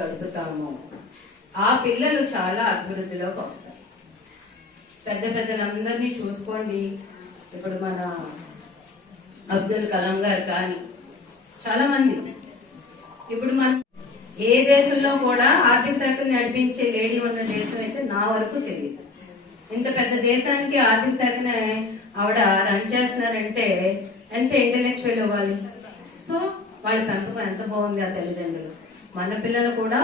గడుపుతాము ఆ పిల్లలు చాలా అభివృద్ధిలోకి వస్తారు. పెద్ద పెద్దలందరినీ చూసుకోండి. ఇప్పుడు మన అబ్దుల్ కలాం గారు కానీ చాలా మంది, ఇప్పుడు మన ఏ దేశంలో కూడా ఆర్థిక శాఖను నడిపించే లేడీ ఉన్న దేశం అయితే నా వరకు తెలియదు. ఇంత పెద్ద దేశానికి ఆర్థిక శాఖని ఆవిడ రన్ చేస్తున్నారంటే ఎంత ఇంటెలెక్చువల్ అవ్వాలి. సో వాళ్ళ పెంపకం ఎంత బాగుంది ఆ తల్లిదండ్రులు. మన పిల్లలు కూడా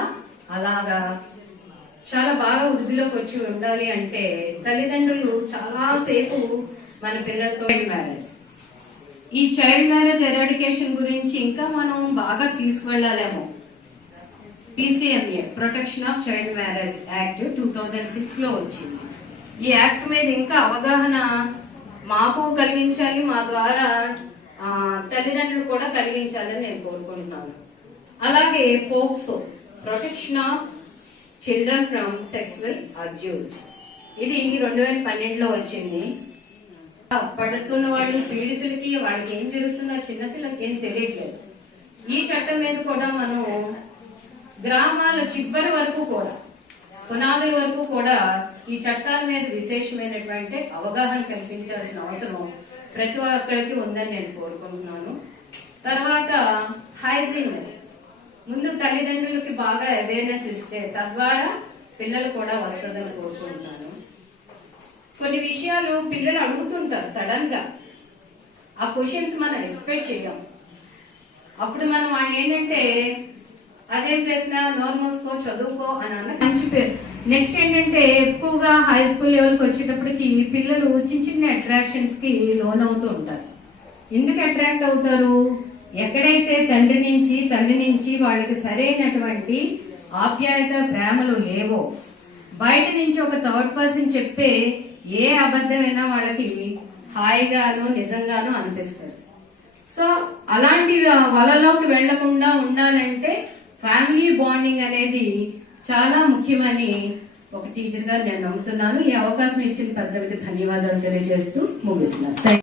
అలాగా చాలా బాగా వృద్ధిలోకి వచ్చి ఉండాలి అంటే తల్లిదండ్రులు చాలా సేపు మన పిల్లలతో మ్యారేజ్, ఈ చైల్డ్ మ్యారేజ్ ఎరాడికేషన్ గురించి ఇంకా మనం బాగా తీసుకువెళ్ళాలేమో. PCMA protection of child marriage act 2006 లో వచ్చింది. ఈ యాక్ట్ మీద ఇంకా అవగాహన మాకు కలిగించాలి, మా ద్వారా తల్లిదండ్రులు కూడా కలిగించాలని నేను కోరుకుంటున్నాను. అలాగే POCSO protection of children from sexual abuse, ఇది 2012లో వచ్చింది. పడుతున్న వాళ్ళు పీడితులకి వాళ్ళకి ఏం జరుగుతుందో చిన్నపిల్లలకి ఏం తెలియట్లేదు. ఈ చట్టం మీద కూడా మనం గ్రామాల చివరి వరకు కూడా పునాదుల వరకు కూడా ఈ చట్టాల మీద విశేషమైనటువంటి అవగాహన కల్పించాల్సిన అవసరం ప్రతి ఒక్కరికి ఉందని నేను కోరుకుంటున్నాను. తర్వాత హైజీనెస్, ముందు తల్లిదండ్రులకి బాగా అవేర్నెస్ ఇస్తే తద్వారా పిల్లలు కూడా వస్తుందని కోరుకుంటున్నాను. కొన్ని విషయాలు పిల్లలు అడుగుతుంటారు సడన్ గా, ఆ క్వశ్చన్స్ మనం ఎక్స్పెక్ట్ చేయం. అప్పుడు మనం వాళ్ళు ఏంటంటే అదేం ప్రశ్న, నోరు మూసుకో చదువుకో అని అన్న మంచి పేరు. నెక్స్ట్ ఏంటంటే ఎక్కువగా హై స్కూల్ లెవెల్కి వచ్చేటప్పటికి పిల్లలు చిన్న చిన్న అట్రాక్షన్స్ కి లోన్ అవుతూ ఉంటారు. ఎందుకు అట్రాక్ట్ అవుతారు? ఎక్కడైతే తండ్రి నుంచి తల్లి నుంచి వాళ్ళకి సరైనటువంటి ఆప్యాయత ప్రేమలు లేవో, బయట నుంచి ఒక థర్డ్ పర్సన్ చెప్పే ఏ అబద్ధమైనా వాళ్ళకి హాయిగాను నిజంగాను అనిపిస్తుంది. సో అలాంటి వలలోకి వెళ్లకుండా ఉండాలంటే ఫ్యామిలీ బాండింగ్ అనేది చాలా ముఖ్యమని ఒక టీచర్ గా నేను నమ్ముతున్నాను. ఈ అవకాశం ఇచ్చిన పెద్దలకి ధన్యవాదాలు తెలియజేస్తూ ముగిస్తున్నాను.